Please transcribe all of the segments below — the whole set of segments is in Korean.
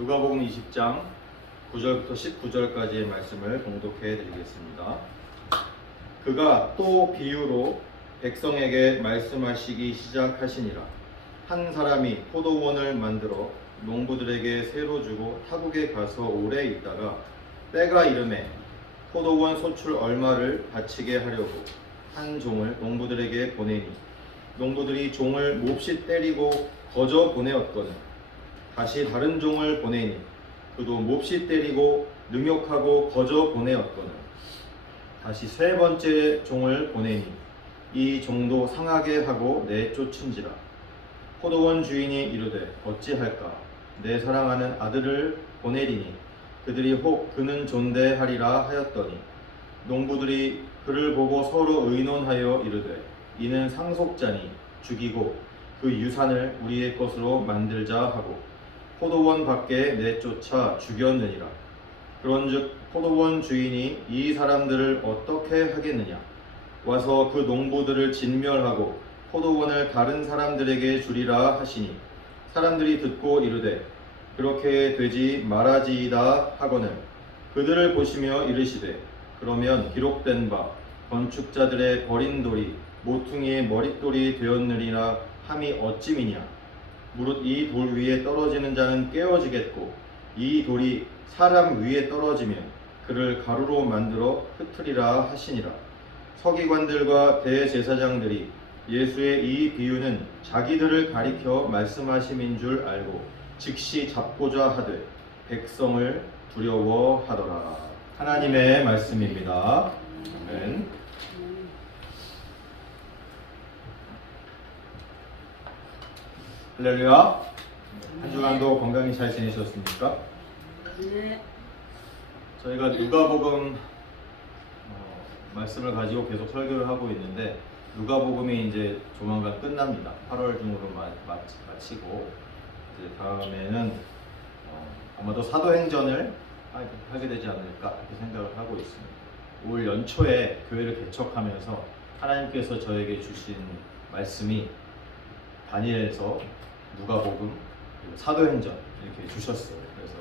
누가복음 20장 9절부터 19절까지의 말씀을 봉독해 드리겠습니다. 그가 또 비유로 백성에게 말씀하시기 시작하시니라. 한 사람이 포도원을 만들어 농부들에게 새로 주고 타국에 가서 오래 있다가 때가 이르매 포도원 소출 얼마를 바치게 하려고 한 종을 농부들에게 보내니 농부들이 종을 몹시 때리고 거저 보내었거늘 다시 다른 종을 보내니 그도 몹시 때리고 능욕하고 거저 보내었거늘 다시 세 번째 종을 보내니 이 종도 상하게 하고 내쫓은지라. 포도원 주인이 이르되 어찌할까? 내 사랑하는 아들을 보내리니 그들이 혹 그는 존대하리라 하였더니 농부들이 그를 보고 서로 의논하여 이르되 이는 상속자니 죽이고 그 유산을 우리의 것으로 만들자 하고 포도원 밖에 내쫓아 죽였느니라. 그런즉 포도원 주인이 이 사람들을 어떻게 하겠느냐? 와서 그 농부들을 진멸하고 포도원을 다른 사람들에게 주리라 하시니 사람들이 듣고 이르되 그렇게 되지 말아지이다 하거늘 그들을 보시며 이르시되 그러면 기록된 바 건축자들의 버린 돌이 모퉁이의 머릿돌이 되었느니라 함이 어찌미냐. 무릇 이 돌 위에 떨어지는 자는 깨어지겠고 이 돌이 사람 위에 떨어지면 그를 가루로 만들어 흩으리라 하시니라. 서기관들과 대제사장들이 예수의 이 비유는 자기들을 가리켜 말씀하심인 줄 알고 즉시 잡고자 하되 백성을 두려워하더라. 하나님의 말씀입니다. 아멘. 할렐루야. 한 주간도 건강히 잘 지내셨습니까? 네. 저희가 누가복음 말씀을 가지고 계속 설교를 하고 있는데 누가복음이 이제 조만간 끝납니다. 8월 중으로 마치고 이제 다음에는 아마도 사도행전을 하게 되지 않을까 이렇게 생각을 하고 있습니다. 올 연초에 교회를 개척하면서 하나님께서 저에게 주신 말씀이 다니엘서 누가복음 그리고 사도행전 이렇게 주셨어요. 그래서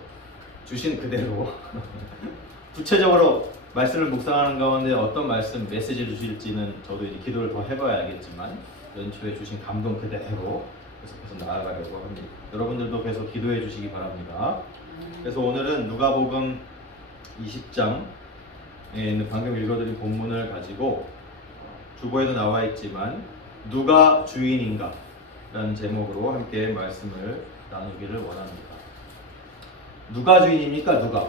주신 그대로 구체적으로 말씀을 묵상하는 가운데 어떤 말씀 메시지를 주실지는 저도 이제 기도를 더 해봐야 알겠지만 연초에 주신 감동 그대로 계속해서 나아가려고 합니다. 여러분들도 계속 기도해 주시기 바랍니다. 그래서 오늘은 누가복음 20장에 있는 방금 읽어드린 본문을 가지고 주보에도 나와 있지만 누가 주인인가 라는 제목으로 함께 말씀을 나누기를 원합니다. 누가 주인입니까? 누가?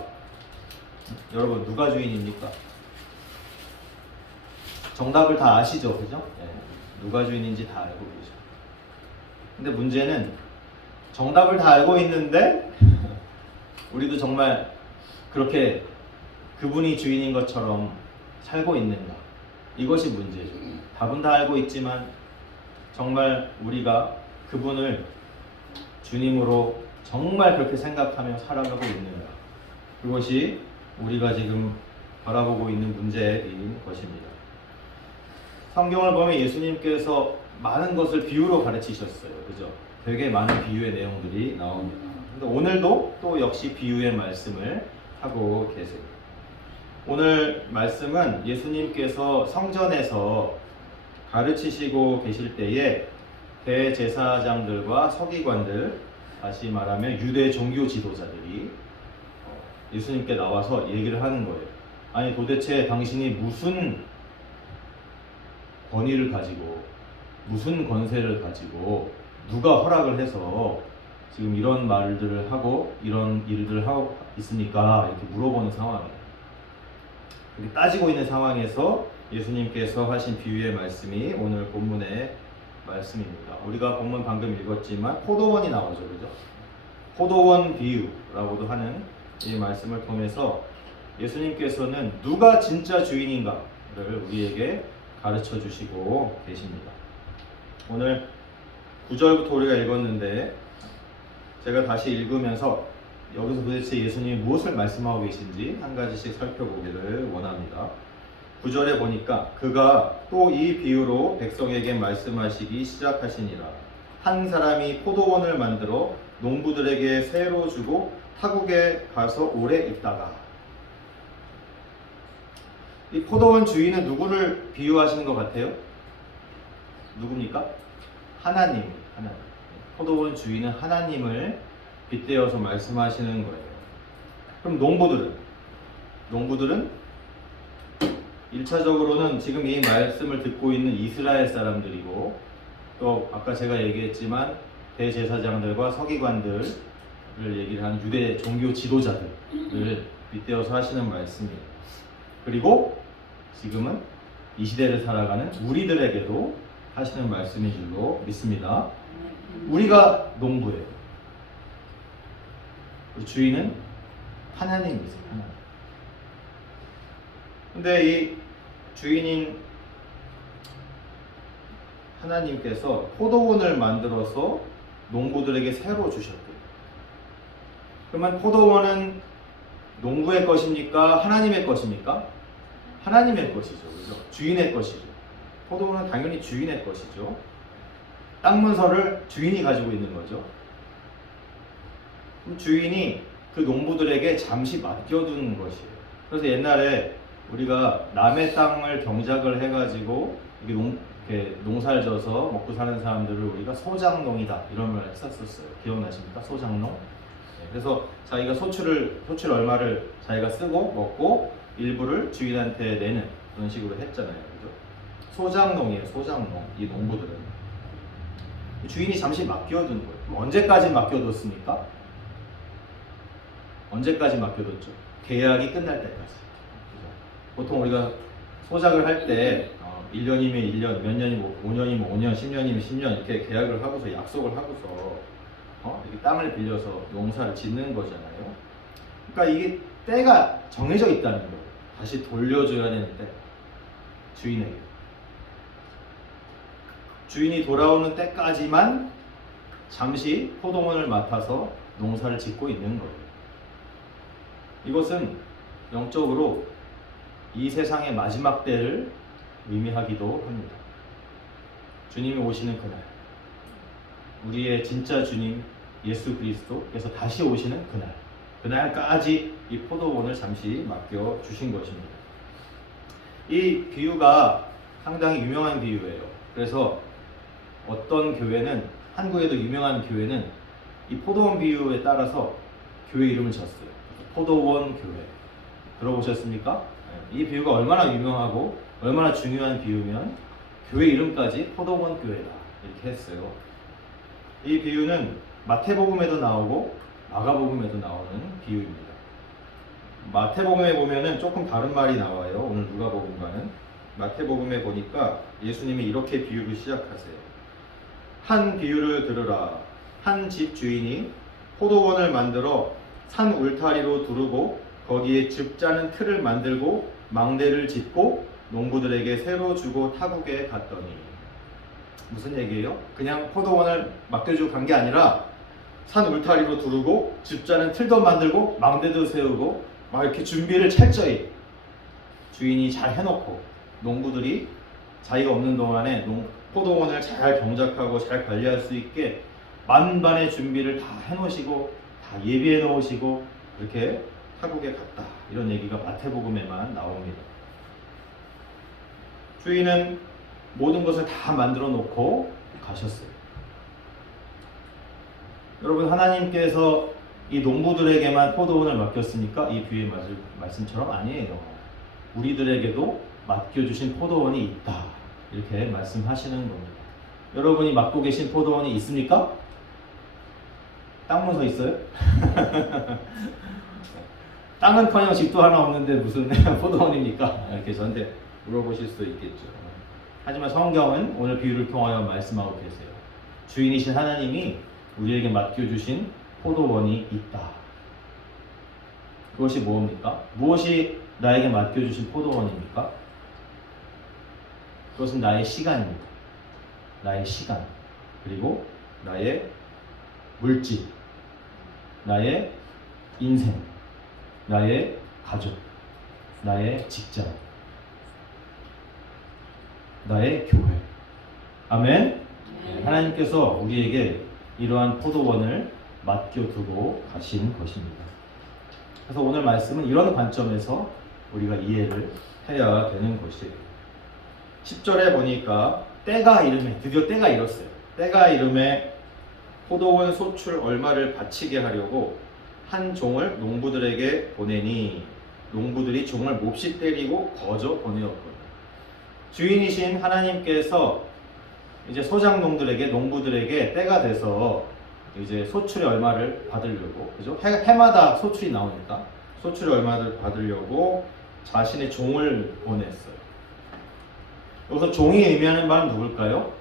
여러분 누가 주인입니까? 정답을 다 아시죠? 그죠? 네. 누가 주인인지 다 알고 계시죠. 근데 문제는 정답을 다 알고 있는데 우리도 정말 그렇게 그분이 주인인 것처럼 살고 있는가? 이것이 문제죠. 답은 다 알고 있지만 정말 우리가 그분을 주님으로 정말 그렇게 생각하며 살아가고 있는가? 그것이 우리가 지금 바라보고 있는 문제인 것입니다. 성경을 보면 예수님께서 많은 것을 비유로 가르치셨어요. 그죠? 되게 많은 비유의 내용들이 나옵니다. 근데 오늘도 또 역시 비유의 말씀을 하고 계세요. 오늘 말씀은 예수님께서 성전에서 가르치시고 계실 때에 대제사장들과 서기관들, 다시 말하면 유대 종교 지도자들이 예수님께 나와서 얘기를 하는 거예요. 아니 도대체 당신이 무슨 권위를 가지고 무슨 권세를 가지고 누가 허락을 해서 지금 이런 말들을 하고 이런 일들을 하고 있습니까? 이렇게 물어보는 상황이에요. 이렇게 따지고 있는 상황에서 예수님께서 하신 비유의 말씀이 오늘 본문의 말씀입니다. 우리가 본문 방금 읽었지만 포도원이 나오죠. 그죠? 포도원 비유라고도 하는 이 말씀을 통해서 예수님께서는 누가 진짜 주인인가를 우리에게 가르쳐 주시고 계십니다. 오늘 9절부터 우리가 읽었는데 제가 다시 읽으면서 여기서 도대체 예수님이 무엇을 말씀하고 계신지 한 가지씩 살펴보기를 원합니다. 9절에 보니까 그가 또 이 비유로 백성에게 말씀하시기 시작하시니라. 한 사람이 포도원을 만들어 농부들에게 새로 주고 타국에 가서 오래 있다가. 이 포도원 주인은 누구를 비유하시는 것 같아요? 누굽니까? 하나님. 포도원 주인은 하나님을 빗대어서 말씀하시는 거예요. 그럼 농부들은 1차적으로는 지금 이 말씀을 듣고 있는 이스라엘 사람들이고, 또 아까 제가 얘기했지만 대제사장들과 서기관들을 얘기를 하는 유대 종교 지도자들을 빗대어서 하시는 말씀이에요. 그리고 지금은 이 시대를 살아가는 우리들에게도 하시는 말씀인 줄로 믿습니다. 우리가 농부예요. 주인은 하나님이세요. 하나님. 근데 이 주인인 하나님께서 포도원을 만들어서 농부들에게 새로 주셨대요. 그러면 포도원은 농부의 것입니까? 하나님의 것입니까? 하나님의 것이죠. 그죠? 주인의 것이죠. 포도원은 당연히 주인의 것이죠. 땅 문서를 주인이 가지고 있는 거죠. 그럼 주인이 그 농부들에게 잠시 맡겨둔 것이에요. 그래서 옛날에 우리가 남의 땅을 경작을 해가지고 이렇게 농사를 져서 먹고 사는 사람들을 우리가 소장농이다 이런 말을 했었어요. 기억나십니까? 소장농. 그래서 자기가 소출 얼마를 자기가 쓰고 먹고 일부를 주인한테 내는 그런 식으로 했잖아요. 그죠? 소장농이에요. 소장농. 이 농부들은 주인이 잠시 맡겨둔 거예요. 언제까지 맡겨뒀습니까? 언제까지 맡겨뒀죠? 계약이 끝날 때까지. 보통 우리가 소작을 할 때 1년이면 1년, 몇 년이면 5년이면 5년, 10년이면 10년 이렇게 계약을 하고서 약속을 하고서 이렇게 땅을 빌려서 농사를 짓는 거잖아요. 그러니까 이게 때가 정해져 있다는 거예요. 다시 돌려줘야 되는 때, 주인에게. 주인이 돌아오는 때까지만 잠시 포도원을 맡아서 농사를 짓고 있는 거예요. 이것은 영적으로 이 세상의 마지막 때를 의미하기도 합니다. 주님이 오시는 그날, 우리의 진짜 주님 예수 그리스도께서 다시 오시는 그날까지 이 포도원을 잠시 맡겨 주신 것입니다. 이 비유가 상당히 유명한 비유예요. 그래서 어떤 교회는, 한국에도 유명한 교회는 이 포도원 비유에 따라서 교회 이름을 지었어요. 포도원 교회. 들어보셨습니까? 이 비유가 얼마나 유명하고 얼마나 중요한 비유면 교회 이름까지 포도원 교회다 이렇게 했어요. 이 비유는 마태복음에도 나오고 마가복음에도 나오는 비유입니다. 마태복음에 보면은 조금 다른 말이 나와요. 오늘 누가복음과는. 마태복음에 보니까 예수님이 이렇게 비유를 시작하세요. 한 비유를 들으라. 한 집 주인이 포도원을 만들어 산 울타리로 두르고 거기에 즙 짜는 틀을 만들고 망대를 짓고 농부들에게 새로 주고 타국에 갔더니. 무슨 얘기예요? 그냥 포도원을 맡겨주고 간 게 아니라 산 울타리로 두르고 즙 짜는 틀도 만들고 망대도 세우고 막 이렇게 준비를 철저히 주인이 잘 해놓고 농부들이 자기가 없는 동안에 포도원을 잘 경작하고 잘 관리할 수 있게 만반의 준비를 다 해놓으시고 다 예비해 놓으시고 이렇게 타국에 갔다. 이런 얘기가 마태복음에만 나옵니다. 주인은 모든 것을 다 만들어 놓고 가셨어요. 여러분, 하나님께서 이 농부들에게만 포도원을 맡겼으니까 이 비유의 말씀처럼 아니에요. 우리들에게도 맡겨주신 포도원이 있다. 이렇게 말씀하시는 겁니다. 여러분이 맡고 계신 포도원이 있습니까? 땅 문서 있어요? 땅은커녕 집도 하나 없는데 무슨 포도원입니까? 이렇게 저한테 물어보실 수도 있겠죠. 하지만 성경은 오늘 비유를 통하여 말씀하고 계세요. 주인이신 하나님이 우리에게 맡겨주신 포도원이 있다. 그것이 뭡니까? 무엇이 나에게 맡겨주신 포도원입니까? 그것은 나의 시간입니다. 나의 시간, 그리고 나의 물질, 나의 인생, 나의 가족, 나의 직장, 나의 교회. 아멘. 하나님께서 우리에게 이러한 포도원을 맡겨두고 가신 것입니다. 그래서 오늘 말씀은 이런 관점에서 우리가 이해를 해야 되는 것이에요. 10절에 보니까 때가 이름에, 드디어 때가 이뤘어요. 때가 이름에 포도원 소출 얼마를 바치게 하려고 한 종을 농부들에게 보내니 농부들이 종을 몹시 때리고 거저 보내었거든요. 주인이신 하나님께서 이제 소작농들에게, 농부들에게 때가 돼서 이제 소출의 얼마를 받으려고, 그죠? 해마다 소출이 나오니까 소출의 얼마를 받으려고 자신의 종을 보냈어요. 여기서 종이 의미하는 바는 누굴까요?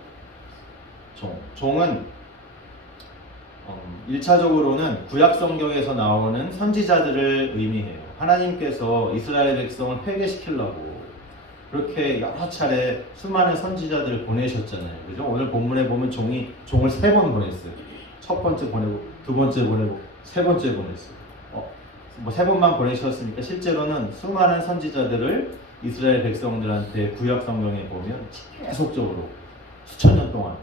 종은 1차적으로는 구약 성경에서 나오는 선지자들을 의미해요. 하나님께서 이스라엘 백성을 회개시키려고 그렇게 여러 차례 수많은 선지자들을 보내셨잖아요. 그죠? 오늘 본문에 보면 종을 3번 보냈어요. 첫 번째 보내고, 두 번째 보내고, 세 번째 보냈어요. 뭐 3번만 보내셨으니까 실제로는 수많은 선지자들을 이스라엘 백성들한테 구약 성경에 보면 계속적으로 수천 년 동안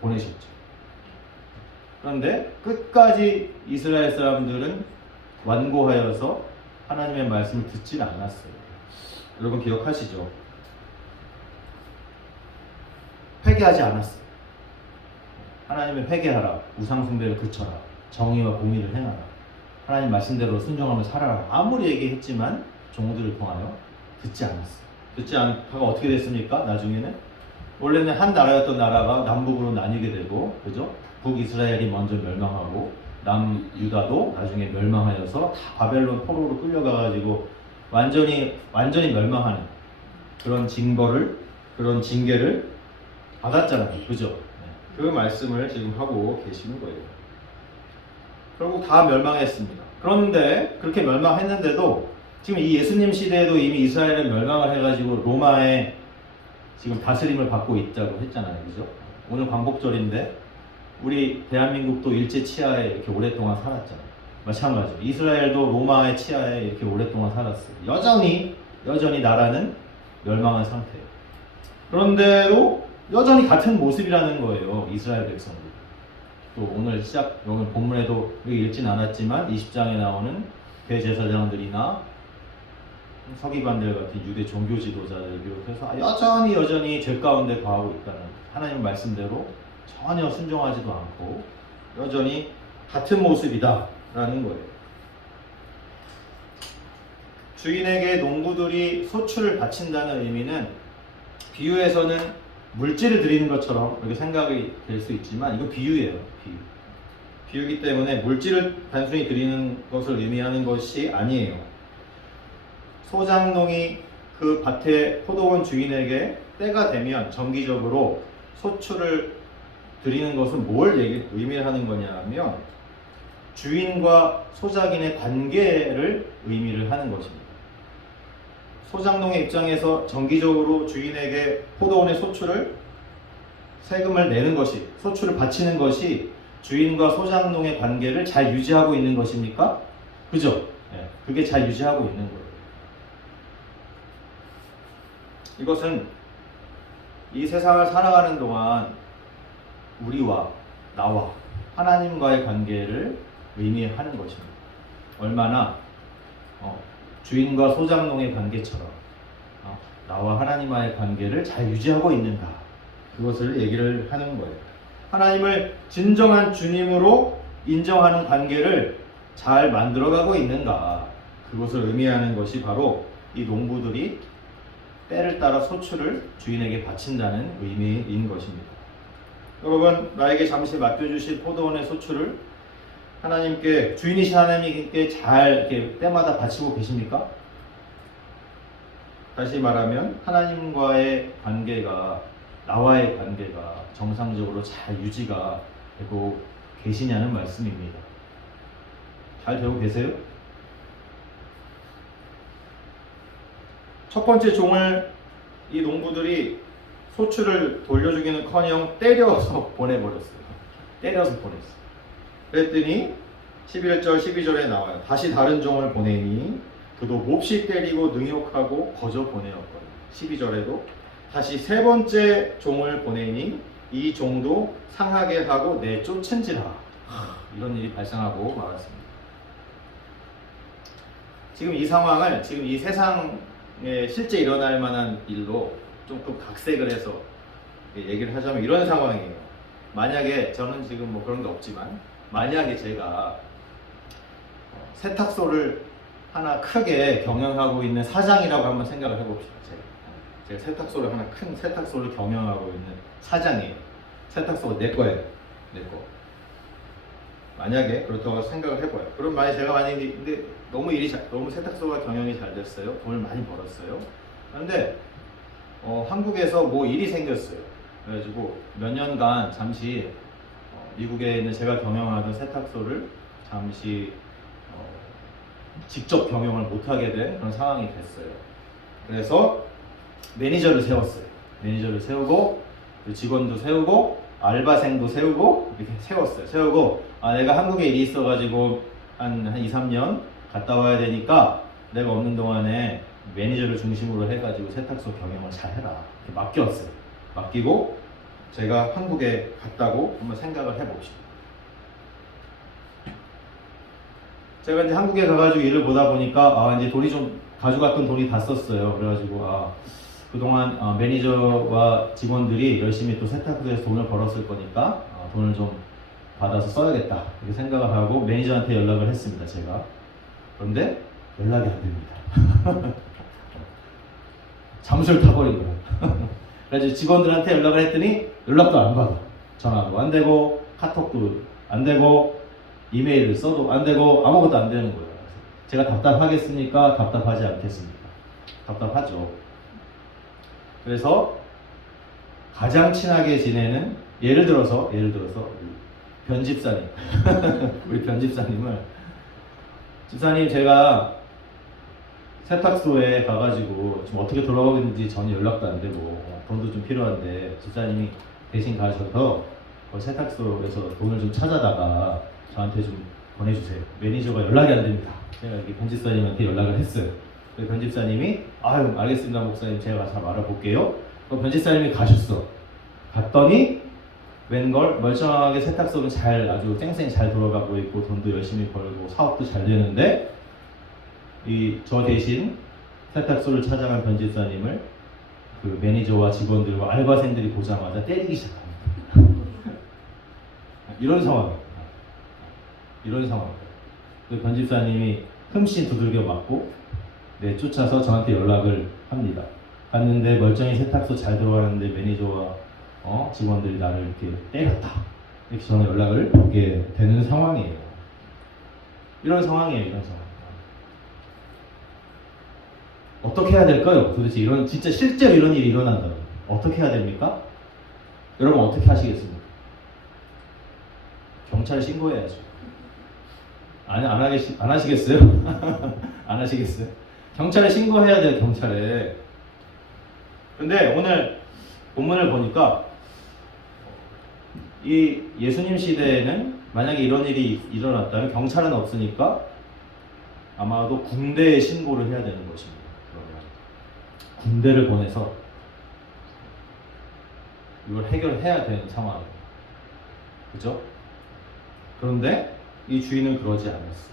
보내셨죠. 그런데 끝까지 이스라엘 사람들은 완고하여서 하나님의 말씀을 듣지 않았어요. 여러분 기억하시죠? 회개하지 않았어요. 하나님의 회개하라, 우상숭배를 그쳐라, 정의와 공의를 행하라, 하나님 말씀대로 순종하며 살아라. 아무리 얘기했지만 종들을 통하여 듣지 않았어요. 듣지 않다가 어떻게 됐습니까? 나중에는 원래는 한 나라였던 나라가 남북으로 나뉘게 되고, 그죠? 북이스라엘이 먼저 멸망하고 남유다도 나중에 멸망하여서 다 바벨론 포로로 끌려가가지고 완전히 멸망하는 그런 그런 징계를 받았잖아요. 그죠? 그 말씀을 지금 하고 계시는 거예요. 결국 다 멸망했습니다. 그런데 그렇게 멸망했는데도 지금 이 예수님 시대에도 이미 이스라엘은 멸망을 해가지고 로마의 지금 다스림을 받고 있다고 했잖아요. 그죠? 오늘 광복절인데 우리 대한민국도 일제 치하에 이렇게 오랫동안 살았잖아요. 마찬가지로 이스라엘도 로마의 치하에 이렇게 오랫동안 살았어요. 여전히 나라는 멸망한 상태예요. 그런데도 여전히 같은 모습이라는 거예요. 이스라엘 백성들. 또 오늘 본문에도 여기 읽진 않았지만 20장에 나오는 대제사장들이나 서기관들 같은 유대 종교 지도자들을 비롯해서 여전히 죄 가운데 거하고 있다는, 하나님 말씀대로 전혀 순종하지도 않고 여전히 같은 모습이다라는 거예요. 주인에게 농부들이 소출을 바친다는 의미는 비유에서는 물질을 드리는 것처럼 이렇게 생각이 될 수 있지만 이거 비유예요. 비유이기 때문에 물질을 단순히 드리는 것을 의미하는 것이 아니에요. 소작농이 그 밭의 포도원 주인에게 때가 되면 정기적으로 소출을 드리는 것은 뭘 의미하는 거냐면 주인과 소작인의 관계를 의미를 하는 것입니다. 소작농의 입장에서 정기적으로 주인에게 포도원의 세금을 내는 것이, 소출을 바치는 것이 주인과 소작농의 관계를 잘 유지하고 있는 것입니까? 그죠? 네, 그게 잘 유지하고 있는 거예요. 이것은 이 세상을 살아가는 동안 우리와 나와 하나님과의 관계를 의미하는 것입니다. 얼마나 주인과 소작농의 관계처럼 나와 하나님과의 관계를 잘 유지하고 있는가, 그것을 얘기를 하는 거예요. 하나님을 진정한 주님으로 인정하는 관계를 잘 만들어가고 있는가, 그것을 의미하는 것이 바로 이 농부들이 때를 따라 소출을 주인에게 바친다는 의미인 것입니다. 여러분, 나에게 잠시 맡겨주신 포도원의 소출을 주인이신 하나님께 잘 이렇게 때마다 바치고 계십니까? 다시 말하면 하나님과의 관계가, 나와의 관계가 정상적으로 잘 유지가 되고 계시냐는 말씀입니다. 잘 되고 계세요? 첫 번째 종을 이 농부들이 소출을 돌려주기는커녕 때려서 보내버렸어요. 그랬더니 11절 12절에 나와요. 다시 다른 종을 보내니 그도 몹시 때리고 능욕하고 거저 보내었거든요. 12절에도 다시 세 번째 종을 보내니 이 종도 상하게 하고 내쫓은지라. 이런 일이 발생하고 말았습니다. 지금 이 상황을 지금 이 세상에 실제 일어날 만한 일로 조금 각색을 해서 얘기를 하자면 이런 상황이에요. 만약에 저는 지금 뭐 그런 게 없지만 만약에 제가 세탁소를 하나 크게 경영하고 있는 사장이라고 한번 생각을 해봅시다. 제가 세탁소를 하나 큰 세탁소를 경영하고 있는 사장이에요. 세탁소가 내 거예요. 내 거. 만약에 그렇다고 생각을 해봐요. 그럼 만약에 근데 너무 세탁소가 경영이 잘 됐어요. 돈을 많이 벌었어요. 그런데 한국에서 뭐 일이 생겼어요. 그래가지고 몇 년간 잠시 미국에 있는 제가 경영하던 세탁소를 잠시 직접 경영을 못하게 된 그런 상황이 됐어요. 그래서 매니저를 세웠어요. 매니저를 세우고 직원도 세우고 알바생도 세우고 이렇게 세웠어요. 세우고 내가 한국에 일이 있어가지고 한 2, 3년 갔다 와야 되니까 내가 없는 동안에 매니저를 중심으로 해가지고 세탁소 경영을 잘 해라 이렇게 맡겼어요. 맡기고 제가 한국에 갔다고 한번 생각을 해봅시다. 제가 이제 한국에 가가지고 일을 보다 보니까 이제 돈이 좀 가져갔던 돈이 다 썼어요. 그래가지고 그동안 매니저와 직원들이 열심히 또 세탁소에서 돈을 벌었을 거니까 돈을 좀 받아서 써야겠다 이렇게 생각을 하고 매니저한테 연락을 했습니다. 제가. 그런데 연락이 안 됩니다. 잠수를 타버린 거예요. 그래서 직원들한테 연락을 했더니 연락도 안 받아. 전화도 안 되고 카톡도 안 되고 이메일을 써도 안 되고 아무것도 안 되는 거예요. 제가 답답하겠습니까? 답답하지 않겠습니까? 답답하죠. 그래서 가장 친하게 지내는 예를 들어서 변집사님 우리 변집사님을 집사님 제가 세탁소에 가가지고 지금 어떻게 돌아가고 있는지 전혀 연락도 안 되고 돈도 좀 필요한데 집사님이 대신 가셔서 세탁소에서 돈을 좀 찾아다가 저한테 좀 보내주세요. 매니저가 연락이 안 됩니다. 제가 이렇게 변집사님한테 연락을 했어요. 그래서 변집사님이 알겠습니다 목사님 제가 가서 알아볼게요. 변집사님이 가셨어. 갔더니 웬걸 멀쩡하게 세탁소는 아주 쌩쌩 잘 돌아가고 있고 돈도 열심히 벌고 사업도 잘 되는데 저 대신 세탁소를 찾아간 변집사님을 그 매니저와 직원들과 알바생들이 보자마자 때리기 시작합니다. 이런 상황. 그 변집사님이 흠씬 두들겨 맞고 쫓아서 저한테 연락을 합니다. 갔는데 멀쩡히 세탁소 잘 들어가는데 매니저와 직원들이 나를 이렇게 때렸다. 이렇게 저는 연락을 받게 되는 상황이에요. 이런 상황이에요. 어떻게 해야 될까요? 도대체 진짜 실제로 이런 일이 일어난다면 어떻게 해야 됩니까? 여러분 어떻게 하시겠습니까? 경찰에 신고해야죠. 안 하시겠어요? 안 하시겠어요? 경찰에 신고해야 돼요. 경찰에. 근데 오늘 본문을 보니까 이 예수님 시대에는 만약에 이런 일이 일어났다면 경찰은 없으니까 아마도 군대에 신고를 해야 되는 것입니다. 그러면 군대를 보내서 이걸 해결해야 되는 상황이에요. 그죠? 그런데 이 주인은 그러지 않았어요.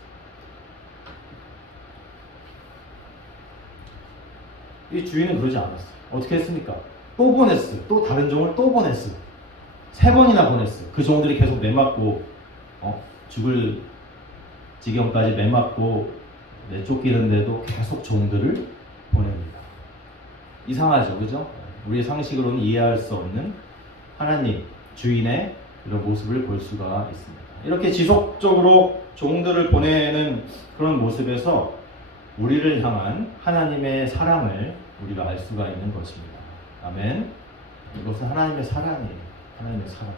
이 주인은 그러지 않았어요. 어떻게 했습니까? 또 보냈어요. 또 다른 종을 또 보냈어요. 3번이나 보냈어요. 그 종들이 계속 매맞고 죽을 지경까지 매맞고 내쫓기는데도 계속 종들을 보냅니다. 이상하죠, 그죠? 우리의 상식으로는 이해할 수 없는 하나님, 주인의 이런 모습을 볼 수가 있습니다. 이렇게 지속적으로 종들을 보내는 그런 모습에서 우리를 향한 하나님의 사랑을 우리가 알 수가 있는 것입니다. 아멘. 이것은 하나님의 사랑이에요. 하나님의 사랑.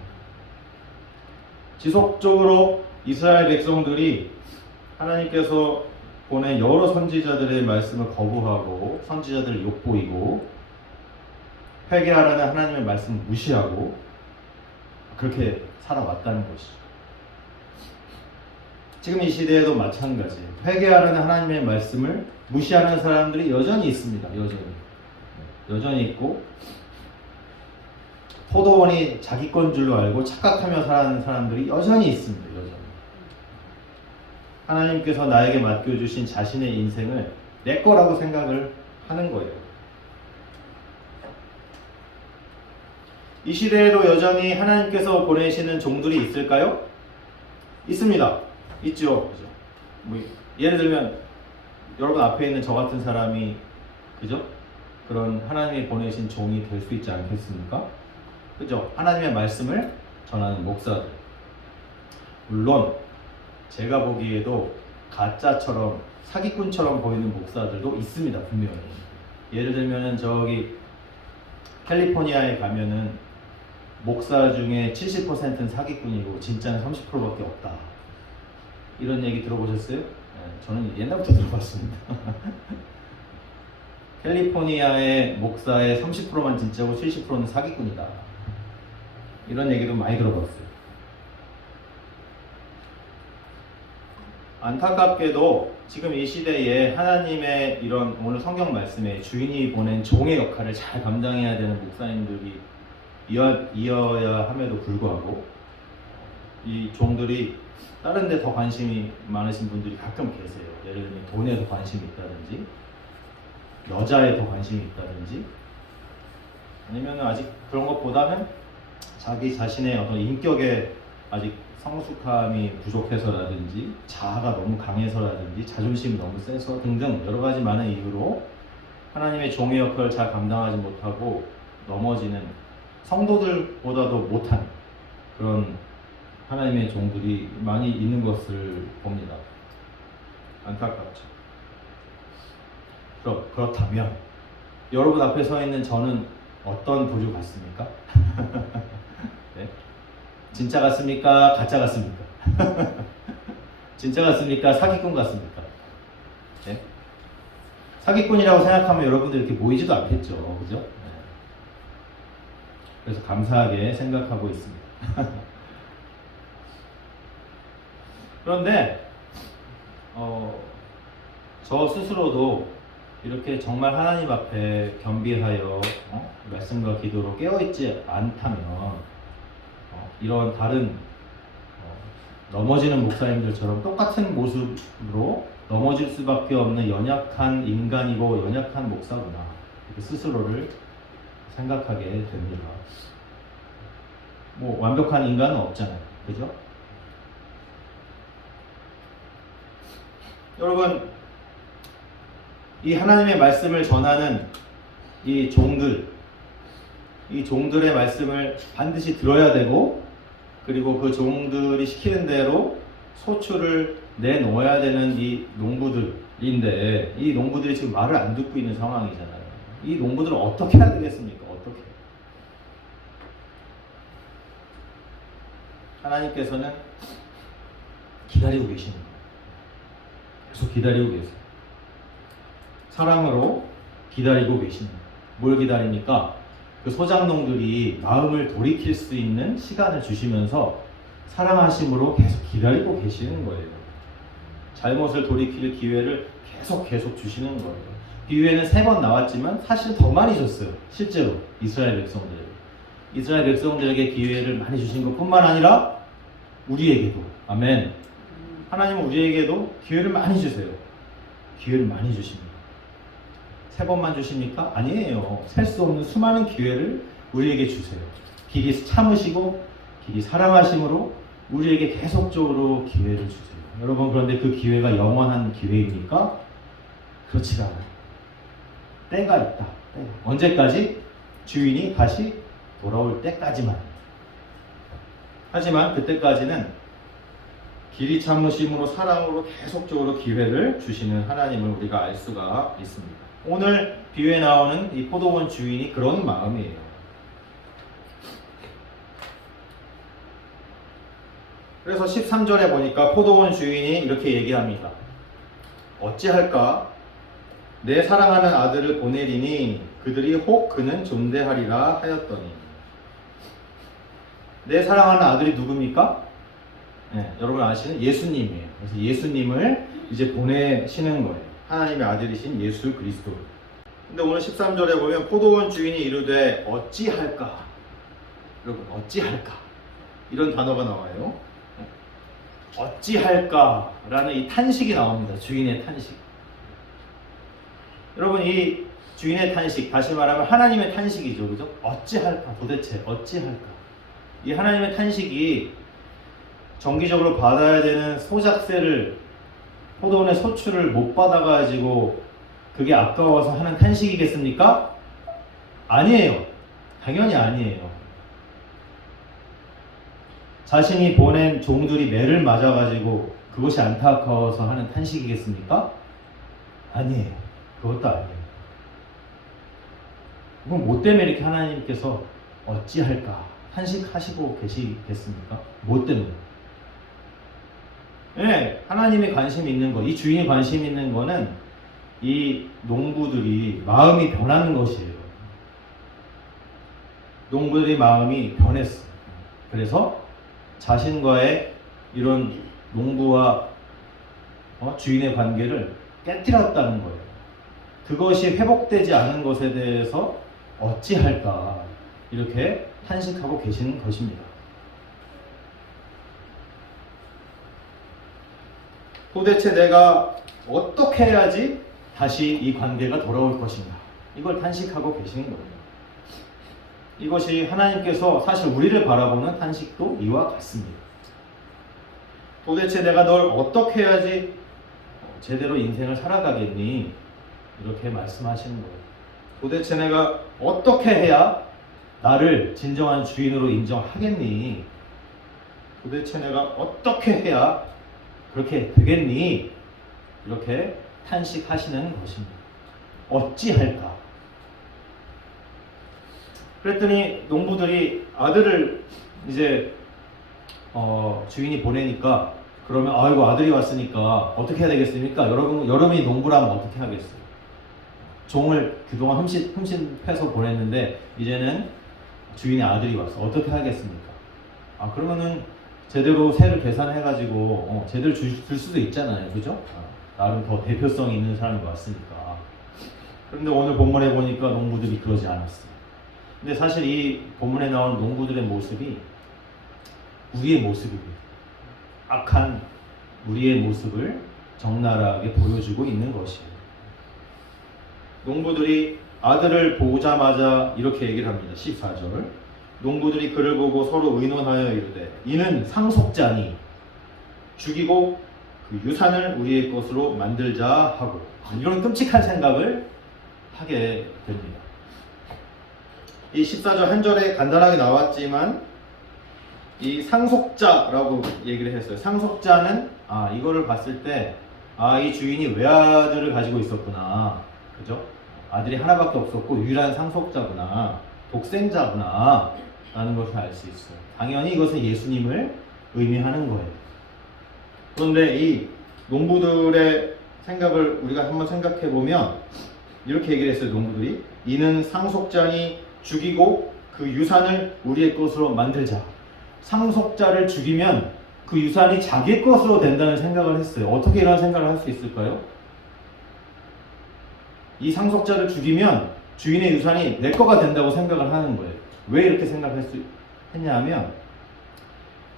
지속적으로 이스라엘 백성들이 하나님께서 보낸 여러 선지자들의 말씀을 거부하고 선지자들을 욕보이고 회개하라는 하나님의 말씀을 무시하고 그렇게 살아왔다는 것이죠. 지금 이 시대에도 마찬가지예요. 회개하라는 하나님의 말씀을 무시하는 사람들이 여전히 있습니다. 여전히 있고 포도원이 자기 건 줄로 알고 착각하며 살아가는 사람들이 여전히 있습니다. 여전히. 하나님께서 나에게 맡겨주신 자신의 인생을 내 거라고 생각을 하는 거예요. 이 시대에도 여전히 하나님께서 보내시는 종들이 있을까요? 있습니다. 있죠. 그죠? 뭐 예를 들면 여러분 앞에 있는 저 같은 사람이 그죠? 그런 하나님이 보내신 종이 될 수 있지 않겠습니까? 그죠? 하나님의 말씀을 전하는 목사들. 물론 제가 보기에도 가짜처럼 사기꾼처럼 보이는 목사들도 있습니다. 분명히. 예를 들면은 저기 캘리포니아에 가면은 목사 중에 70%는 사기꾼이고 진짜는 30%밖에 없다. 이런 얘기 들어보셨어요? 네, 저는 옛날부터 들어봤습니다. 캘리포니아의 목사의 30%만 진짜고 70%는 사기꾼이다. 이런 얘기도 많이 들어봤어요. 안타깝게도 지금 이 시대에 하나님의 이런 오늘 성경 말씀에 주인이 보낸 종의 역할을 잘 감당해야 되는 목사님들이 이어야 함에도 불구하고 이 종들이 다른 데 더 관심이 많으신 분들이 가끔 계세요. 예를 들면 돈에 더 관심이 있다든지 여자에 더 관심이 있다든지 아니면 아직 그런 것보다는 자기 자신의 어떤 인격에 아직 성숙함이 부족해서라든지 자아가 너무 강해서라든지 자존심이 너무 세서 등등 여러 가지 많은 이유로 하나님의 종의 역할을 잘 감당하지 못하고 넘어지는 성도들보다도 못한 그런 하나님의 종들이 많이 있는 것을 봅니다. 안타깝죠. 그렇다면 여러분 앞에 서 있는 저는 어떤 부류 같습니까? 네? 진짜 같습니까? 가짜 같습니까? 진짜 같습니까? 사기꾼 같습니까? 네? 사기꾼이라고 생각하면 여러분들 이렇게 모이지도 않겠죠. 그죠? 네. 그래서 감사하게 생각하고 있습니다. 그런데 저 스스로도 이렇게 정말 하나님 앞에 겸비하여 말씀과 기도로 깨어있지 않다면 이런 다른 넘어지는 목사님들처럼 똑같은 모습으로 넘어질 수밖에 없는 연약한 인간이고 연약한 목사구나 이렇게 스스로를 생각하게 됩니다. 뭐 완벽한 인간은 없잖아요. 그죠? 여러분 이 하나님의 말씀을 전하는 이 종들의 말씀을 반드시 들어야 되고 그리고 그 종들이 시키는 대로 소출을 내놓아야 되는 이 농부들인데 이 농부들이 지금 말을 안 듣고 있는 상황이잖아요. 이 농부들은 어떻게 해야 되겠습니까? 어떻게? 하나님께서는 기다리고 계시는 거예요. 계속 기다리고 계세요. 사랑으로 기다리고 계시는 거예요. 뭘 기다립니까? 그 소작농들이 마음을 돌이킬 수 있는 시간을 주시면서 사랑하심으로 계속 기다리고 계시는 거예요. 잘못을 돌이킬 기회를 계속 주시는 거예요. 기회는 3번 나왔지만 사실 더 많이 줬어요. 실제로 이스라엘 백성들에게 기회를 많이 주신 것뿐만 아니라 우리에게도 아멘. 하나님은 우리에게도 기회를 많이 주세요. 기회를 많이 주십니다. 3번만 주십니까? 아니에요. 셀 수 없는 수많은 기회를 우리에게 주세요. 길이 참으시고 길이 사랑하심으로 우리에게 계속적으로 기회를 주세요. 여러분 그런데 그 기회가 영원한 기회입니까? 그렇지 않아요. 때가 있다. 때가. 언제까지? 주인이 다시 돌아올 때까지만. 하지만 그때까지는 길이 참으심으로 사랑으로 계속적으로 기회를 주시는 하나님을 우리가 알 수가 있습니다. 오늘 비유에 나오는 이 포도원 주인이 그런 마음이에요. 그래서 13절에 보니까 포도원 주인이 이렇게 얘기합니다. 어찌할까? 내 사랑하는 아들을 보내리니 그들이 혹 그는 존대하리라 하였더니. 내 사랑하는 아들이 누굽니까? 네, 여러분 아시는 예수님이에요. 그래서 예수님을 이제 보내시는 거예요. 하나님의 아들이신 예수 그리스도. 근데 오늘 13절에 보면 포도원 주인이 이르되 어찌할까? 여러분 어찌할까? 이런 단어가 나와요. 어찌할까라는 이 탄식이 나옵니다. 주인의 탄식. 여러분, 이 주인의 탄식, 다시 말하면 하나님의 탄식이죠. 그죠? 어찌할까? 도대체 어찌할까? 이 하나님의 탄식이 정기적으로 받아야 되는 소작세를, 포도원의 소출을 못 받아가지고 그게 아까워서 하는 탄식이겠습니까? 아니에요. 당연히 아니에요. 자신이 보낸 종들이 매를 맞아가지고 그것이 안타까워서 하는 탄식이겠습니까? 아니에요. 그것도 아니에요. 그럼 뭐 때문에 이렇게 하나님께서 어찌할까 탄식하시고 계시겠습니까? 뭐 때문에? 네, 하나님이 관심 있는 거, 이 주인이 관심 있는 거는 이 농부들이 마음이 변하는 것이에요. 농부들이 마음이 변했어. 그래서 자신과의 이런 농부와 주인의 관계를 깨뜨렸다는 거예요. 그것이 회복되지 않은 것에 대해서 어찌할까 이렇게 탄식하고 계시는 것입니다. 도대체 내가 어떻게 해야지 다시 이 관계가 돌아올 것인가, 이걸 탄식하고 계시는 겁니다. 이것이 하나님께서 사실 우리를 바라보는 탄식도 이와 같습니다. 도대체 내가 널 어떻게 해야지 제대로 인생을 살아가겠니? 이렇게 말씀하시는 거예요. 도대체 내가 어떻게 해야 나를 진정한 주인으로 인정하겠니? 도대체 내가 어떻게 해야 그렇게 되겠니? 이렇게 탄식하시는 것입니다. 어찌할까? 그랬더니 농부들이 아들을 이제 주인이 보내니까, 그러면 아이고 아들이 왔으니까 어떻게 해야 되겠습니까? 여러분이 농부라면 어떻게 하겠어요? 종을 그동안 흠씬 패서 보냈는데 이제는 주인의 아들이 왔어. 어떻게 하겠습니까? 그러면은 제대로 세를 계산해가지고 제대로 줄 수도 있잖아요. 그죠? 나름 더 대표성이 있는 사람이 왔으니까. 그런데 오늘 본문에 보니까 농부들이 그러지 않았어요. 근데 사실 이 본문에 나온 농부들의 모습이 우리의 모습입니다. 악한 우리의 모습을 적나라하게 보여주고 있는 것이에요. 농부들이 아들을 보자마자 이렇게 얘기를 합니다. 14절. 농부들이 그를 보고 서로 의논하여 이르되 이는 상속자니 죽이고 그 유산을 우리의 것으로 만들자 하고, 이런 끔찍한 생각을 하게 됩니다. 이 14절 한 절에 간단하게 나왔지만 이 상속자라고 얘기를 했어요. 상속자는 이거를 봤을 때 이 주인이 외아들을 가지고 있었구나. 그죠? 아들이 하나밖에 없었고 유일한 상속자구나. 독생자구나. 라는 것을 알 수 있어요. 당연히 이것은 예수님을 의미하는 거예요. 그런데 이 농부들의 생각을 우리가 한번 생각해 보면 이렇게 얘기를 했어요. 농부들이 이는 상속자니 죽이고 그 유산을 우리의 것으로 만들자. 상속자를 죽이면 그 유산이 자기 것으로 된다는 생각을 했어요. 어떻게 이런 생각을 할 수 있을까요? 이 상속자를 죽이면 주인의 유산이 내 거가 된다고 생각을 하는 거예요. 왜 이렇게 생각했냐 하면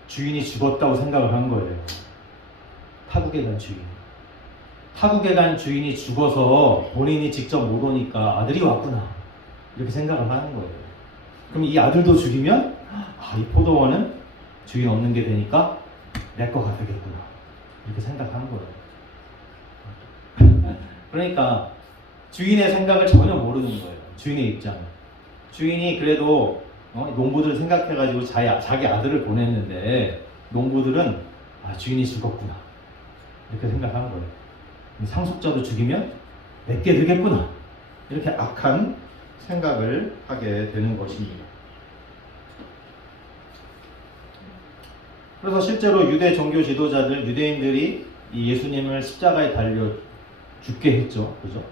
주인이 죽었다고 생각을 한 거예요. 타국에 간 주인. 타국에 간 주인이 죽어서 본인이 직접 못 오니까 아들이 왔구나. 이렇게 생각을 하는 거예요. 그럼 이 아들도 죽이면 이 포도원은 주인 없는 게 되니까 내 거가 되겠구나. 이렇게 생각하는 거예요. 그러니까 주인의 생각을 전혀 모르는 거예요. 주인의 입장. 주인이 그래도 농부들 생각해가지고 자기 아들을 보냈는데 농부들은 주인이 죽었구나. 이렇게 생각하는 거예요. 상속자도 죽이면 내게 되겠구나. 이렇게 악한 생각을 하게 되는 것입니다. 그래서 실제로 유대 종교 지도자들, 유대인들이 이 예수님을 십자가에 달려 죽게 했죠. 그죠?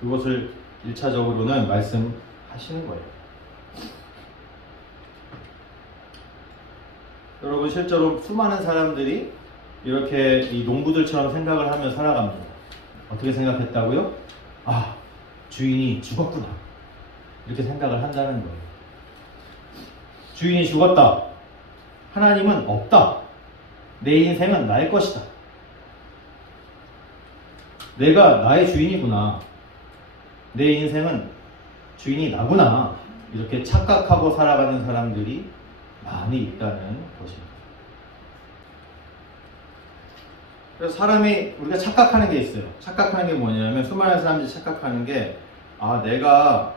그것을 1차적으로는 말씀하시는 거예요. 여러분, 실제로 수많은 사람들이 이렇게 이 농부들처럼 생각을 하며 살아갑니다. 어떻게 생각했다고요? 주인이 죽었구나. 이렇게 생각을 한다는 거예요. 주인이 죽었다. 하나님은 없다. 내 인생은 나의 것이다. 내가 나의 주인이구나. 내 인생은 주인이 나구나. 이렇게 착각하고 살아가는 사람들이 많이 있다는 것입니다. 그래서 사람이 우리가 착각하는 게 있어요. 착각하는 게 뭐냐면 수많은 사람들이 착각하는 게 내가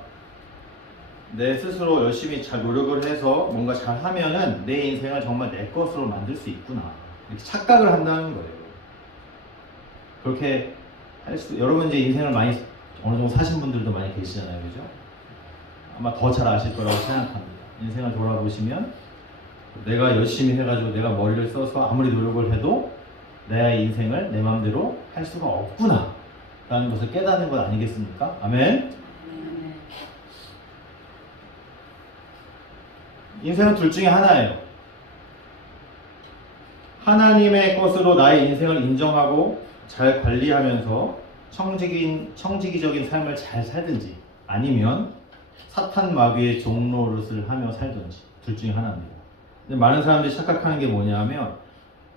내 스스로 열심히 잘 노력을 해서 뭔가 잘 하면은 내 인생을 정말 내 것으로 만들 수 있구나. 이렇게 착각을 한다는 거예요. 그렇게 여러분 이제 인생을 많이 어느 정도 사신 분들도 많이 계시잖아요. 그죠? 아마 더 잘 아실 거라고 생각합니다. 인생을 돌아보시면 내가 열심히 해가지고 내가 머리를 써서 아무리 노력을 해도 내 인생을 내 마음대로 할 수가 없구나 라는 것을 깨닫는 것 아니겠습니까? 아멘. 인생은 둘 중에 하나예요. 하나님의 것으로 나의 인생을 인정하고 잘 관리하면서 청지기적인 삶을 잘 살든지, 아니면 사탄 마귀의 종노릇을 하며 살든지, 둘 중에 하나입니다. 근데 많은 사람들이 착각하는 게 뭐냐면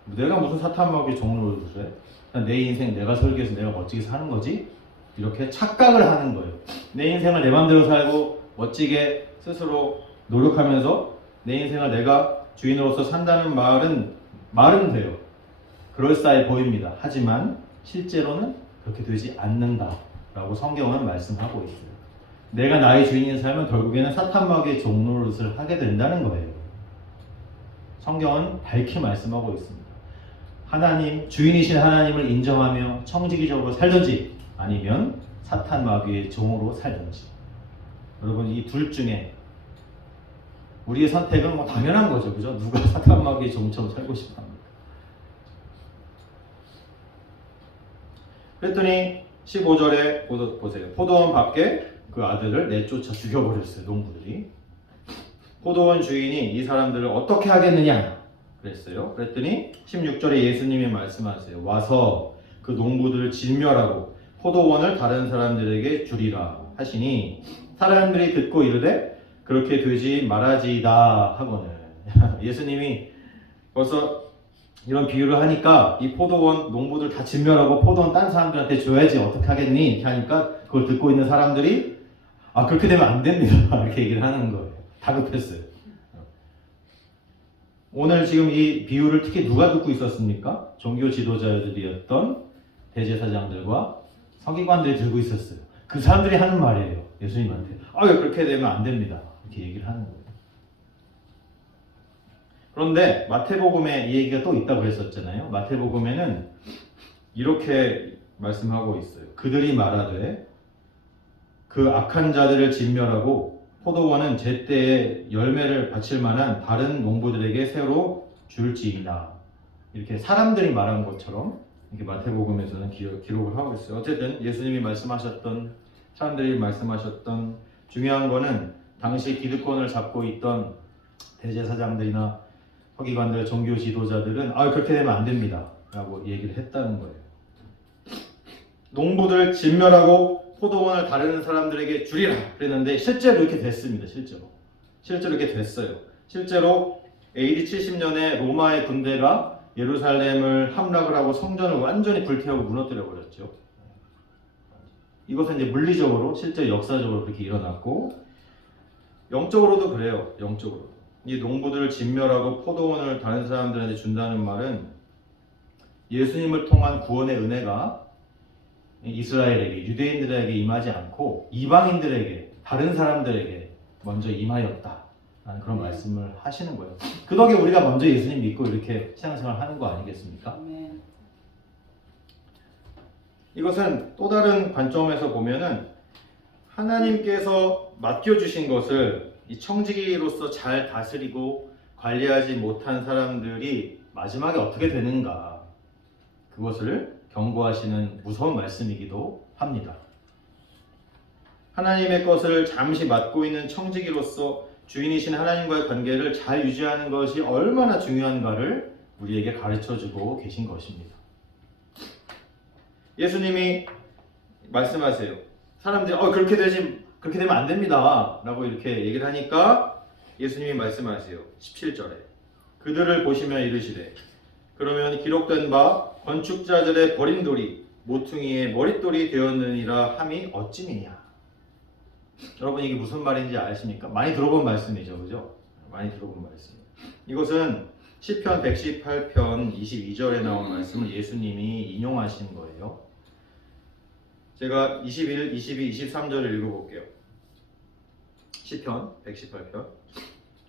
내가 무슨 사탄 마귀의 종노릇을 해? 그냥 내 인생 내가 설계해서 내가 멋지게 사는 거지? 이렇게 착각을 하는 거예요. 내 인생을 내 맘대로 살고 멋지게 스스로 노력하면서 내 인생을 내가 주인으로서 산다는 말은 돼요. 그럴싸해 보입니다. 하지만 실제로는 그렇게 되지 않는다라고 성경은 말씀하고 있어요. 내가 나의 주인인 삶은 결국에는 사탄 마귀의 종노릇을 하게 된다는 거예요. 성경은 밝게 말씀하고 있습니다. 주인이신 하나님을 인정하며 청지기적으로 살든지, 아니면 사탄 마귀의 종으로 살든지. 여러분, 이 둘 중에 우리의 선택은 뭐 당연한 거죠. 그죠? 누가 사탄 마귀의 종처럼 살고 싶어 합니까? 그랬더니 15절에 보세요. 포도원 밖에 그 아들을 내쫓아 죽여버렸어요. 농부들이. 포도원 주인이 이 사람들을 어떻게 하겠느냐 그랬어요. 그랬더니 16절에 예수님이 말씀하세요. 와서 그 농부들을 진멸하고 포도원을 다른 사람들에게 주리라 하시니, 사람들이 듣고 이르되 그렇게 되지 말아지이다 하거늘. 예수님이 벌써 이런 비유를 하니까 이 포도원 농부들 다 진멸하고 포도원 딴 사람들한테 줘야지 어떻게 하겠니? 이렇게 하니까 그걸 듣고 있는 사람들이 그렇게 되면 안 됩니다. 이렇게 얘기를 하는 거예요. 다급했어요. 오늘 지금 이 비유를 특히 누가 듣고 있었습니까? 종교 지도자들이었던 대제사장들과 서기관들이 들고 있었어요. 그 사람들이 하는 말이에요. 예수님한테. 그렇게 되면 안 됩니다. 이렇게 얘기를 하는 거예요. 그런데 마태복음에 이 얘기가 또 있다고 그랬었잖아요. 마태복음에는 이렇게 말씀하고 있어요. 그들이 말하되 그 악한 자들을 진멸하고 포도원은 제때에 열매를 바칠 만한 다른 농부들에게 새로 줄지이다. 이렇게 사람들이 말한 것처럼 이렇게 마태복음에서는 기록을 하고 있어요. 어쨌든 예수님이 말씀하셨던, 사람들이 말씀하셨던 중요한 거는 당시 기득권을 잡고 있던 대제사장들이나 서기관들, 종교 지도자들은 그렇게 되면 안 됩니다 라고 얘기를 했다는 거예요. 농부들을 진멸하고 포도원을 다루는 사람들에게 주리라 그랬는데 실제로 이렇게 됐습니다. 실제로 이렇게 됐어요. 실제로 AD 70년에 로마의 군대가 예루살렘을 함락을 하고 성전을 완전히 불태우고 무너뜨려 버렸죠. 이것은 이제 물리적으로, 실제 역사적으로 그렇게 일어났고, 영적으로도 그래요. 영적으로 이 농부들을 진멸하고 포도원을 다른 사람들한테 준다는 말은 예수님을 통한 구원의 은혜가 이스라엘에게, 유대인들에게 임하지 않고 이방인들에게, 다른 사람들에게 먼저 임하였다라는 그런 말씀을 하시는 거예요. 그 덕에 우리가 먼저 예수님 믿고 이렇게 신앙생활 하는 거 아니겠습니까? 이것은 또 다른 관점에서 보면은 하나님께서 맡겨주신 것을 이 청지기로서 잘 다스리고 관리하지 못한 사람들이 마지막에 어떻게 되는가, 그것을 경고하시는 무서운 말씀이기도 합니다. 하나님의 것을 잠시 맡고 있는 청지기로서 주인이신 하나님과의 관계를 잘 유지하는 것이 얼마나 중요한가를 우리에게 가르쳐주고 계신 것입니다. 예수님이 말씀하세요. 사람들이 그렇게 되면 안 됩니다 라고 이렇게 얘기를 하니까 예수님이 말씀하세요. 17절에 그들을 보시며 이르시되 그러면 기록된 바 건축자들의 버린 돌이 모퉁이의 머릿돌이 되었느니라 함이 어찌미냐. 여러분 이게 무슨 말인지 아십니까? 많이 들어본 말씀이죠, 그죠? 많이 들어본 말씀. 이것은 시편 118편 22절에 나온 말씀을 예수님이 인용하신 거예요. 제가 21, 22, 23절을 읽어볼게요. 시편 118편.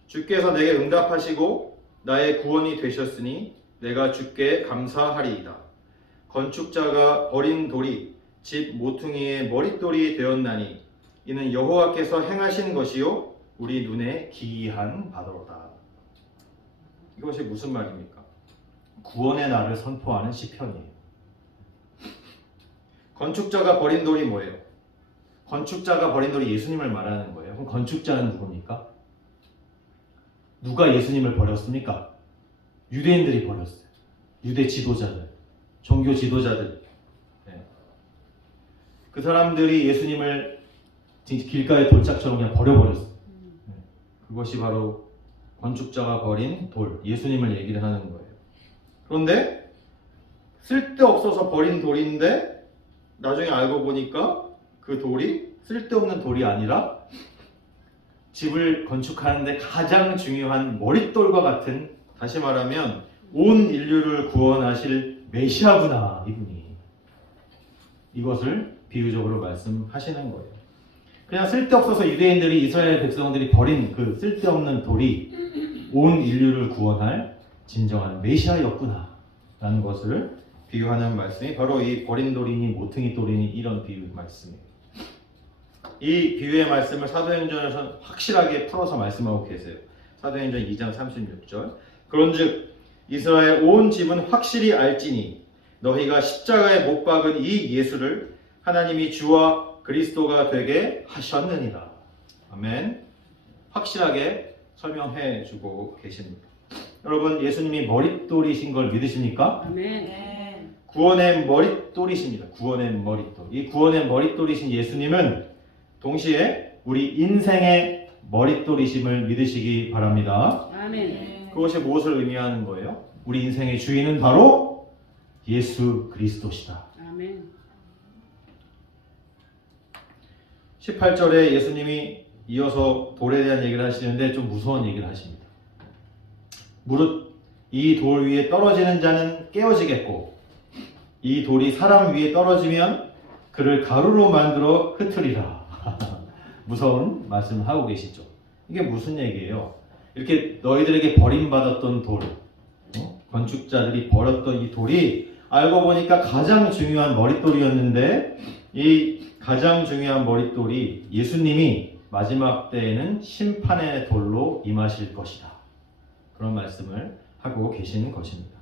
주께서 내게 응답하시고 나의 구원이 되셨으니 내가 주께 감사하리이다. 건축자가 버린 돌이 집 모퉁이의 머릿돌이 되었나니 이는 여호와께서 행하신 것이요 우리 눈에 기이한 바로다. 이것이 무슨 말입니까? 구원의 날을 선포하는 시편이에요. 건축자가 버린 돌이 뭐예요? 건축자가 버린 돌이 예수님을 말하는 거예요. 그럼 건축자는 누굽니까? 누가 예수님을 버렸습니까? 유대인들이 버렸어요. 유대 지도자들, 종교 지도자들. 그 사람들이 예수님을 길가의 돌짝처럼 그냥 버려버렸어요. 그것이 바로 건축자가 버린 돌, 예수님을 얘기를 하는 거예요. 그런데 쓸데없어서 버린 돌인데 나중에 알고 보니까 그 돌이 쓸데없는 돌이 아니라 집을 건축하는데 가장 중요한 머릿돌과 같은, 다시 말하면 온 인류를 구원하실 메시아구나 이분이. 이것을 비유적으로 말씀하시는 거예요. 그냥 쓸데없어서 유대인들이, 이스라엘 백성들이 버린 그 쓸데없는 돌이 온 인류를 구원할 진정한 메시아였구나 라는 것을 비유하는 말씀이 바로 이 버린 돌이니 모퉁이 돌이니 이런 비유 말씀이에요. 이 비유의 말씀을 사도행전에서 확실하게 풀어서 말씀하고 계세요. 사도행전 2장 36절. 그런즉 이스라엘 온 집은 확실히 알지니 너희가 십자가에 못 박은 이 예수를 하나님이 주와 그리스도가 되게 하셨느니라. 아멘. 확실하게 설명해 주고 계십니다. 여러분, 예수님이 머릿돌이신 걸 믿으십니까? 아멘. 구원의 머릿돌이십니다. 구원의 머릿돌. 이 구원의 머릿돌이신 예수님은 동시에 우리 인생의 머릿돌이심을 믿으시기 바랍니다. 아멘. 그것이 무엇을 의미하는 거예요? 우리 인생의 주인은 바로 예수 그리스도시다. 아멘. 18절에 예수님이 이어서 돌에 대한 얘기를 하시는데 좀 무서운 얘기를 하십니다. 무릇 이 돌 위에 떨어지는 자는 깨어지겠고 이 돌이 사람 위에 떨어지면 그를 가루로 만들어 흩으리라. 무서운 말씀을 하고 계시죠. 이게 무슨 얘기예요? 이렇게 너희들에게 버림받았던 돌, 건축자들이 버렸던 이 돌이 알고 보니까 가장 중요한 머릿돌이었는데 이 가장 중요한 머릿돌이 예수님이 마지막 때에는 심판의 돌로 임하실 것이다. 그런 말씀을 하고 계시는 것입니다.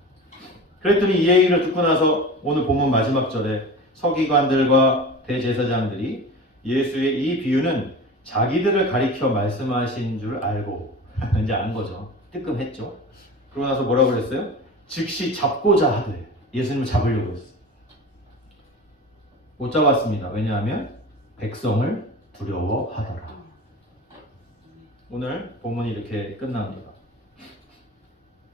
그랬더니 이 얘기를 듣고 나서 오늘 본문 마지막 절에 서기관들과 대제사장들이 예수의 이 비유는 자기들을 가리켜 말씀하신 줄 알고 이제 안 거죠. 뜨끔했죠. 그러고 나서 뭐라고 그랬어요? 즉시 잡고자 하되 예수님을 잡으려고 했어요. 못 잡았습니다. 왜냐하면 백성을 두려워하더라. 오늘 본문이 이렇게 끝납니다.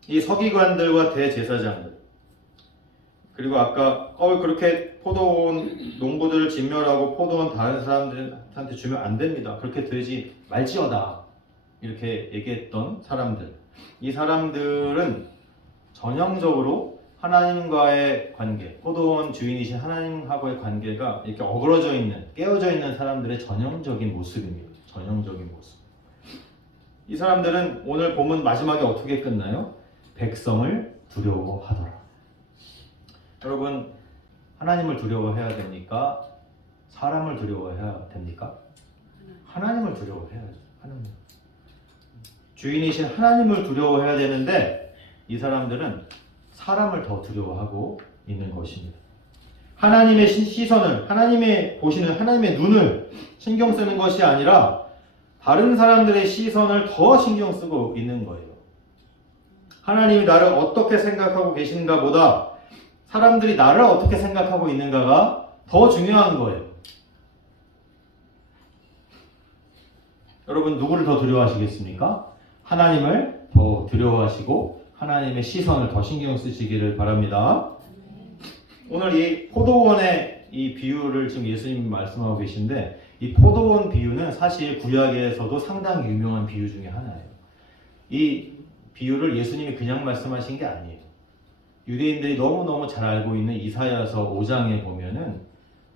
이 서기관들과 대제사장들, 그리고 아까 그렇게 포도원 농부들을 진멸하고 포도원 다른 사람들한테 주면 안 됩니다. 그렇게 되지 말지어다. 이렇게 얘기했던 사람들. 이 사람들은 전형적으로 하나님과의 관계, 포도원 주인이신 하나님하고의 관계가 이렇게 어그러져 있는, 깨어져 있는 사람들의 전형적인 모습입니다. 전형적인 모습. 이 사람들은 오늘 본문 마지막에 어떻게 끝나요? 백성을 두려워하더라. 여러분, 하나님을 두려워해야 됩니까? 사람을 두려워해야 됩니까? 하나님을 두려워해야죠. 하나님. 주인이신 하나님을 두려워해야 되는데 이 사람들은 사람을 더 두려워하고 있는 것입니다. 하나님의 시선을, 하나님의 보시는 하나님의 눈을 신경 쓰는 것이 아니라 다른 사람들의 시선을 더 신경 쓰고 있는 거예요. 하나님이 나를 어떻게 생각하고 계신가 보다 사람들이 나를 어떻게 생각하고 있는가가 더 중요한 거예요. 여러분, 누구를 더 두려워하시겠습니까? 하나님을 더 두려워하시고 하나님의 시선을 더 신경 쓰시기를 바랍니다. 오늘 이 포도원의 이 비유를 지금 예수님이 말씀하고 계신데, 이 포도원 비유는 사실 구약에서도 상당히 유명한 비유 중에 하나예요. 이 비유를 예수님이 그냥 말씀하신 게 아니에요. 유대인들이 너무너무 잘 알고 있는 이사야서 5장에 보면은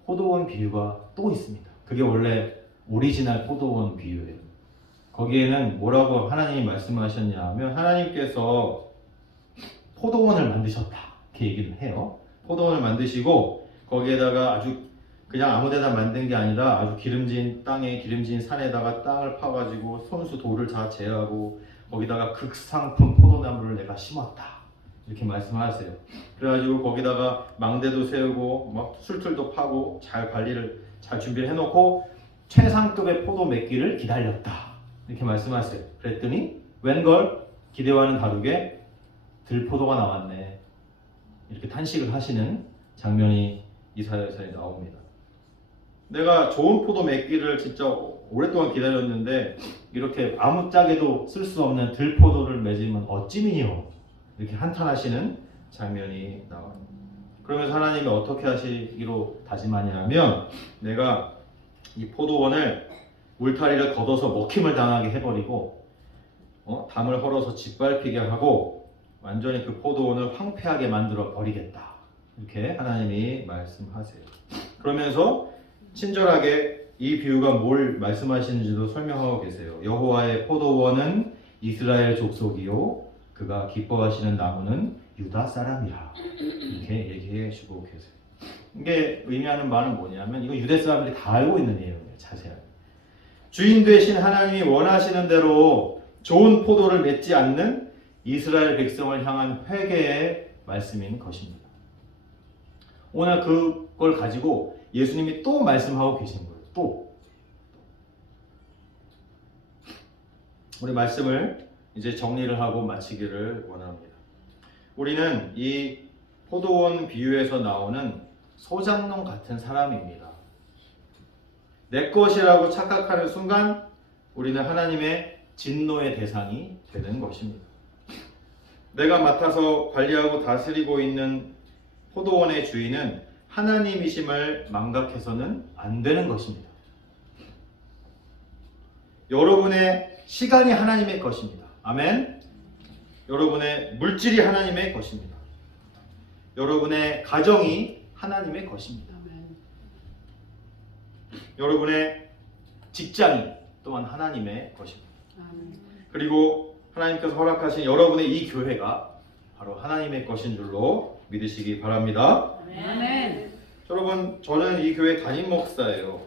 포도원 비유가 또 있습니다. 그게 원래 오리지널 포도원 비유예요. 거기에는 뭐라고 하나님이 말씀하셨냐 하면, 하나님께서 포도원을 만드셨다 이렇게 얘기를 해요. 포도원을 만드시고 거기에다가 아주 그냥 아무 데나 만든 게 아니라 아주 기름진 땅에, 기름진 산에다가 땅을 파가지고 손수 돌을 다 제하고 거기다가 극상품 포도나무를 내가 심었다 이렇게 말씀하세요. 그래가지고 거기다가 망대도 세우고 막 술틀도 파고 잘 관리를 잘 준비를 해놓고 최상급의 포도 맺기를 기다렸다 이렇게 말씀하세요. 그랬더니 웬걸 기대와는 다르게 들포도가 나왔네 이렇게 탄식을 하시는 장면이 이사야서에 나옵니다. 내가 좋은 포도 맺기를 진짜 오랫동안 기다렸는데 이렇게 아무짝에도 쓸 수 없는 들포도를 맺으면 어찌미요 이렇게 한탄하시는 장면이 나와요. 그러면서 하나님이 어떻게 하시기로 다짐하냐면, 내가 이 포도원을 울타리를 걷어서 먹힘을 당하게 해버리고 담을 헐어서 짓밟히게 하고 완전히 그 포도원을 황폐하게 만들어 버리겠다 이렇게 하나님이 말씀하세요. 그러면서 친절하게 이 비유가 뭘 말씀하시는지도 설명하고 계세요. 여호와의 포도원은 이스라엘 족속이요 그가 기뻐하시는 나무는 유다 사람이라 이렇게 얘기해 주고 계세요. 이게 의미하는 말은 뭐냐면, 이거 유대 사람들이 다 알고 있는 내용이에요. 자세하게 주인 되신 하나님이 원하시는 대로 좋은 포도를 맺지 않는 이스라엘 백성을 향한 회개의 말씀인 것입니다. 오늘 그걸 가지고 예수님이 또 말씀하고 계신 거예요. 또 우리 말씀을 이제 정리를 하고 마치기를 원합니다. 우리는 이 포도원 비유에서 나오는 소작농 같은 사람입니다. 내 것이라고 착각하는 순간 우리는 하나님의 진노의 대상이 되는 것입니다. 내가 맡아서 관리하고 다스리고 있는 포도원의 주인은 하나님이심을 망각해서는 안 되는 것입니다. 여러분의 시간이 하나님의 것입니다. 아멘. 여러분의 물질이 하나님의 것입니다. 여러분의 가정이 하나님의 것입니다. 여러분의 직장이 또한 하나님의 것입니다. 그리고 하나님께서 허락하신 여러분의 이 교회가 바로 하나님의 것인 줄로 믿으시기 바랍니다. 아멘. 여러분, 저는 이 교회 담임 목사예요.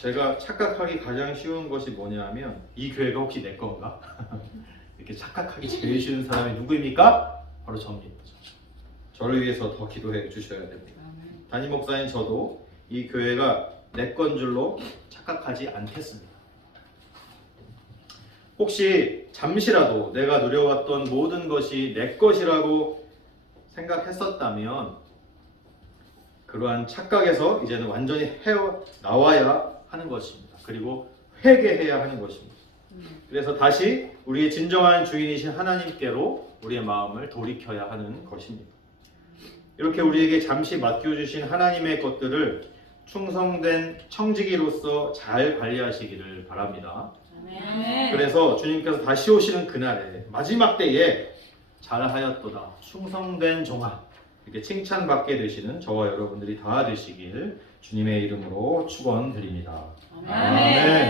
제가 착각하기 가장 쉬운 것이 뭐냐면, 이 교회가 혹시 내 건가? 이렇게 착각하기 제일 쉬운 사람이 누구입니까? 바로 저입니다. 저를 위해서 더 기도해 주셔야 됩니다. 담임 목사인 저도 이 교회가 내 건 줄로 착각하지 않겠습니다. 혹시 잠시라도 내가 누려왔던 모든 것이 내 것이라고 생각했었다면 그러한 착각에서 이제는 완전히 헤어나와야 하는 것입니다. 그리고 회개해야 하는 것입니다. 그래서 다시 우리의 진정한 주인이신 하나님께로 우리의 마음을 돌이켜야 하는 것입니다. 이렇게 우리에게 잠시 맡겨주신 하나님의 것들을 충성된 청지기로서 잘 관리하시기를 바랍니다. 아멘. 그래서 주님께서 다시 오시는 그날에 마지막 때에 잘하였도다 충성된 종아 이렇게 칭찬받게 되시는 저와 여러분들이 다 되시길 주님의 이름으로 축원드립니다. 아멘.